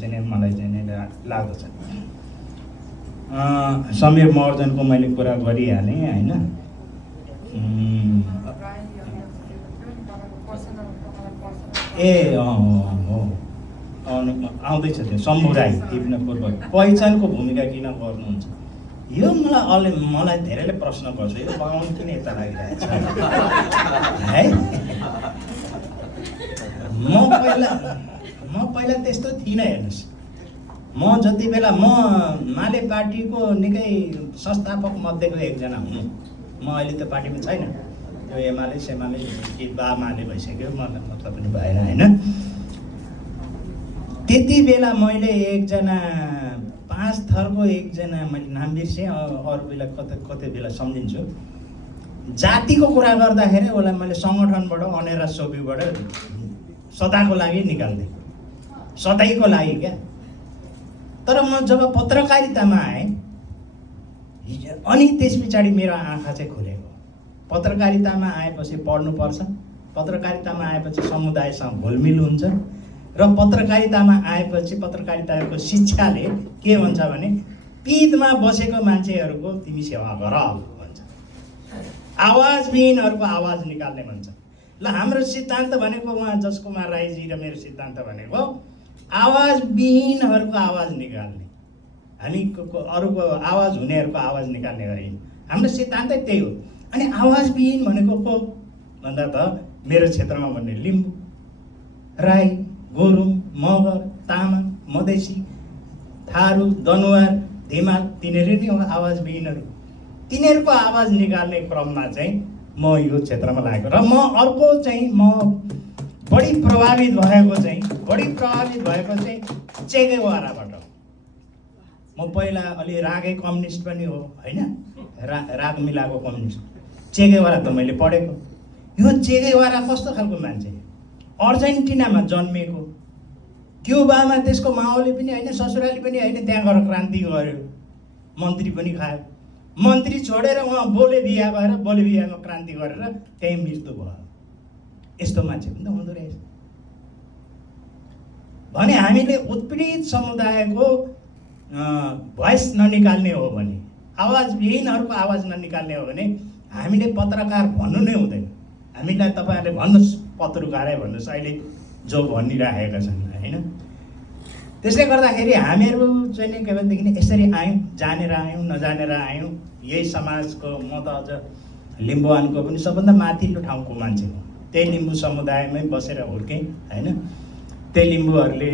चाहिँ मलाई चाहिँ लाग्दछ। समीर महर्जनको मैले कुरा गरिहालेँ होइन। ए हो आउँदैछ त्यो शम्भु राई इब्नपुर पहिचानको भूमिका किन गर्नुहुन्छ? यो मलाई धेरैले प्रश्न गर्छ, यो बनाउनु किन यता लागिरहेछ है? म पहिला त्यस्तो थिइनँ। हेर्नुहोस्, म जति बेला माले पार्टीको निकै संस्थापक मध्येको एकजना हुँ। म अहिले त्यो पार्टीमा छैन, त्यो एमाले सेमाले कि बामाले भइसक्यो, मलाई मतलब पनि भएन होइन। त्यति बेला मैले एकजना 5 थरको एकजना, मैले नाम बिर्सेँ, अरू बेला कतै बेला सम्झिन्छु, जातिको कुरा गर्दाखेरि उसलाई मैले सङ्गठनबाट अनेरा सोबीबाट सदाको लागि निकाल्दै, सधैँको लागि क्या। तर म जब पत्रकारितामा आएँ अनि त्यस पछाडि मेरो आँखा चाहिँ खुलेको। पत्रकारितामा आएपछि पढ्नुपर्छ, पत्रकारितामा आएपछि समुदायसँग घुलमिल हुन्छ, र पत्रकारितामा आएपछि पत्रकारिताको शिक्षाले के भन्छ भने पिँधमा बसेको मान्छेहरूको तिमी सेवा गर भन्छ, आवाजविहीनहरूको आवाज निकाल्ने भन्छ। ल, हाम्रो सिद्धान्त भनेको उहाँ जसकुमार राईजी र मेरो सिद्धान्त भनेको आवाजविहीनहरूको आवाज निकाल्ने, हामी अरूको आवाज हुनेहरूको आवाज निकाल्ने होइन। हाम्रो सिद्धान्तै त्यही हो। अनि आवाजविहीन भनेको को भन्दा त मेरो क्षेत्रमा भन्ने लिम्बू, राई, गुरुङ, मगर, तामाङ, मधेसी, थारू, दनुवार, धिमाल, तिनीहरू नै हो आवाजविहीनहरू। तिनीहरूको आवाज निकाल्ने क्रममा चाहिँ म यो क्षेत्रमा लागेको। र म अर्को चाहिँ बढी प्रभावित भएको चाहिँ चे गेवाराबाट। म पहिला अलि रागे कम्युनिस्ट पनि हो होइन, राग मिलाएको कम्युनिस्ट। चे गेवारा त मैले पढेको। यो चे गेवारा कस्तो खालको मान्छे? अर्जेन्टिनामा जन्मिएको, क्युबामा त्यसको माओले पनि होइन, ससुराली पनि होइन, त्यहाँ गएर क्रान्ति गर्यो, मन्त्री पनि खायो। मन्त्री छोडेर उहाँ बोलिभिया गएर बोलिभियामा क्रान्ति गरेर त्यहीँ मृत्यु भयो। यस्तो मान्छे पनि त हुँदो रहेछ। भने हामीले उत्पीडित समुदायको भोइस ननिकाल्ने हो भने, आवाजविहीनहरूको आवाज ननिकाल्ने हो भने हामीले पत्रकार भन्नु नै हुँदैन। हामीलाई तपाईँहरूले भन्नुहोस् पत्रकारै भन्नुहोस्, अहिले जो भनिराखेका छन् होइन। त्यसले गर्दाखेरि हामीहरू चाहिँ नि के भनेदेखि यसरी आयौँ, जानेर आयौँ नजानेर आयौँ। यही समाजको, म त अझ लिम्बुवानको पनि सबभन्दा माथिल्लो ठाउँको मान्छे हो। त्यही लिम्बू समुदायमै बसेर हुर्केँ होइन। त्यही लिम्बूहरूले